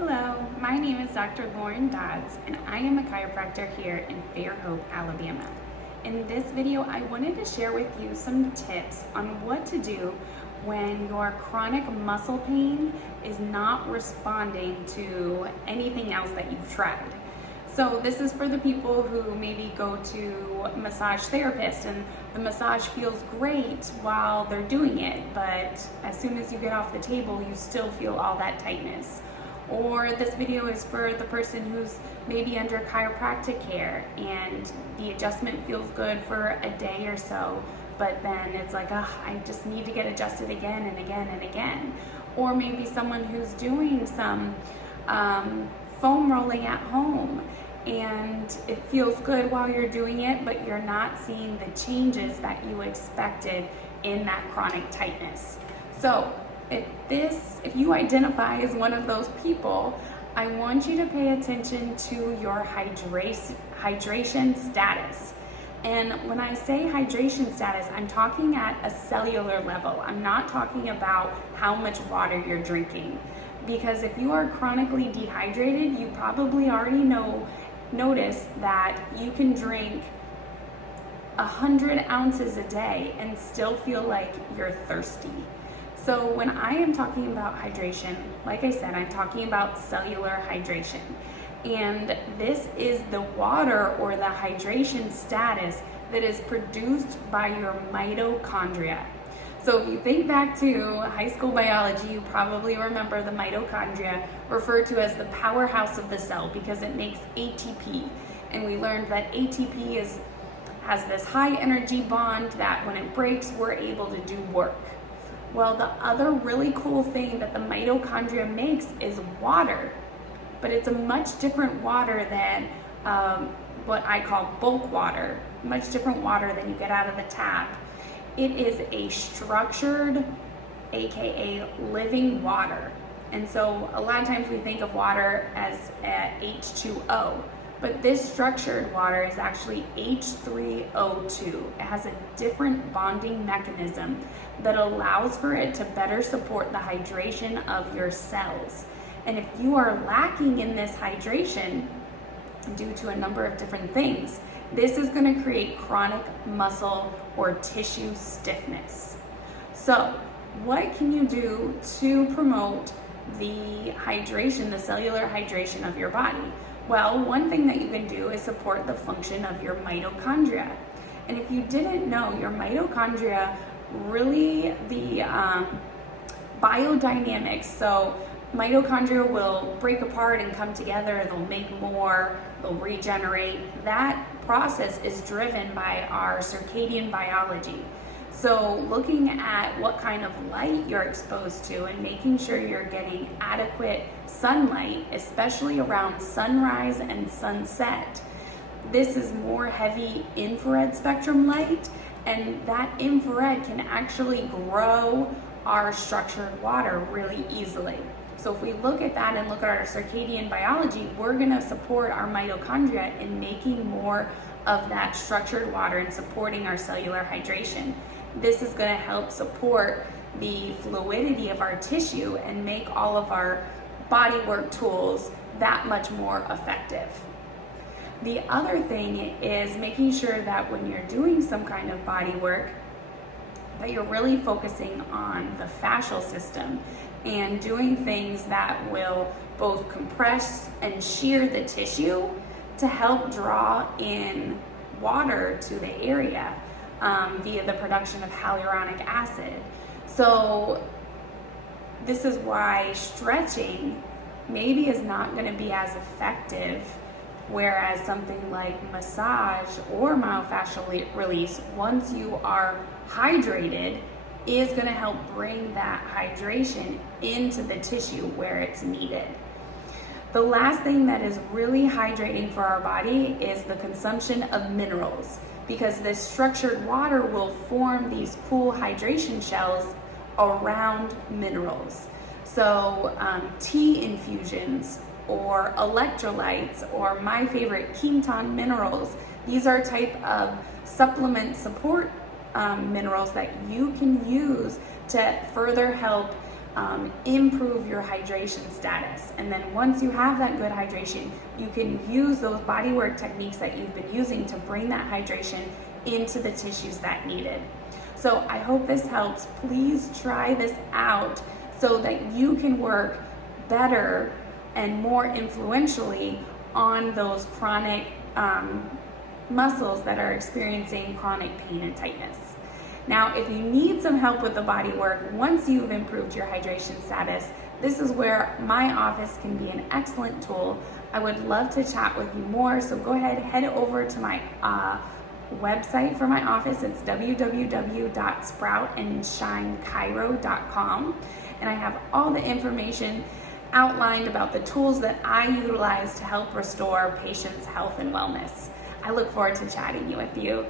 Hello, my name is Dr. Lauren Dodds, and I am a chiropractor here in Fairhope, Alabama. In this video, I wanted to share with you some tips on what to do when your chronic muscle pain is not responding to anything else that you've tried. So this is for the people who maybe go to a massage therapist and the massage feels great while they're doing it, but as soon as you get off the table, you still feel all that tightness. Or this video is for the person who's maybe under chiropractic care and the adjustment feels good for a day or so, but then it's like, I just need to get adjusted again and again and again. Or maybe someone who's doing some foam rolling at home and it feels good while you're doing it, but you're not seeing the changes that you expected in that chronic tightness. So if you identify as one of those people, I want you to pay attention to your hydration status. And when I say hydration status, I'm talking at a cellular level. I'm not talking about how much water you're drinking. Because if you are chronically dehydrated, you probably already notice that you can drink 100 ounces a day and still feel like you're thirsty. So when I am talking about hydration, like I said, I'm talking about cellular hydration. And this is the water or the hydration status that is produced by your mitochondria. So if you think back to high school biology, you probably remember the mitochondria referred to as the powerhouse of the cell because it makes ATP. And we learned that ATP has this high energy bond that when it breaks, we're able to do work. Well, the other really cool thing that the mitochondria makes is water, but it's a much different water than what I call bulk water, much different water than you get out of the tap. It is a structured, AKA living water. And so a lot of times we think of water as H2O, but this structured water is actually H3O2. It has a different bonding mechanism that allows for it to better support the hydration of your cells. And if you are lacking in this hydration due to a number of different things, this is going to create chronic muscle or tissue stiffness. So what can you do to promote the hydration, the cellular hydration of your body? Well, one thing that you can do is support the function of your mitochondria. And if you didn't know, your mitochondria really the biodynamics. So mitochondria will break apart and come together, they'll make more, they'll regenerate. That process is driven by our circadian biology. So looking at what kind of light you're exposed to and making sure you're getting adequate sunlight, especially around sunrise and sunset. This is more heavy infrared spectrum light, and that infrared can actually grow our structured water really easily. So if we look at that and look at our circadian biology, we're gonna support our mitochondria in making more of that structured water and supporting our cellular hydration. This is gonna help support the fluidity of our tissue and make all of our body work tools that much more effective. The other thing is making sure that when you're doing some kind of body work, that you're really focusing on the fascial system and doing things that will both compress and shear the tissue to help draw in water to the area via the production of hyaluronic acid. So this is why stretching maybe is not going to be as effective, whereas something like massage or myofascial release, once you are hydrated, is going to help bring that hydration into the tissue where it's needed. The last thing that is really hydrating for our body is the consumption of minerals, because this structured water will form these cool hydration shells around minerals. So tea infusions or electrolytes, or my favorite, Quinton minerals, these are type of supplement support minerals that you can use to further help improve your hydration status. And then once you have that good hydration, you can use those bodywork techniques that you've been using to bring that hydration into the tissues that need it. So I hope this helps. Please try this out so that you can work better and more influentially on those chronic muscles that are experiencing chronic pain and tightness. Now, if you need some help with the body work, once you've improved your hydration status, this is where my office can be an excellent tool. I would love to chat with you more, so go ahead, head over to my website for my office. It's www.sproutandShineChiro.com, and I have all the information outlined about the tools that I utilize to help restore patients' health and wellness. I look forward to chatting with you.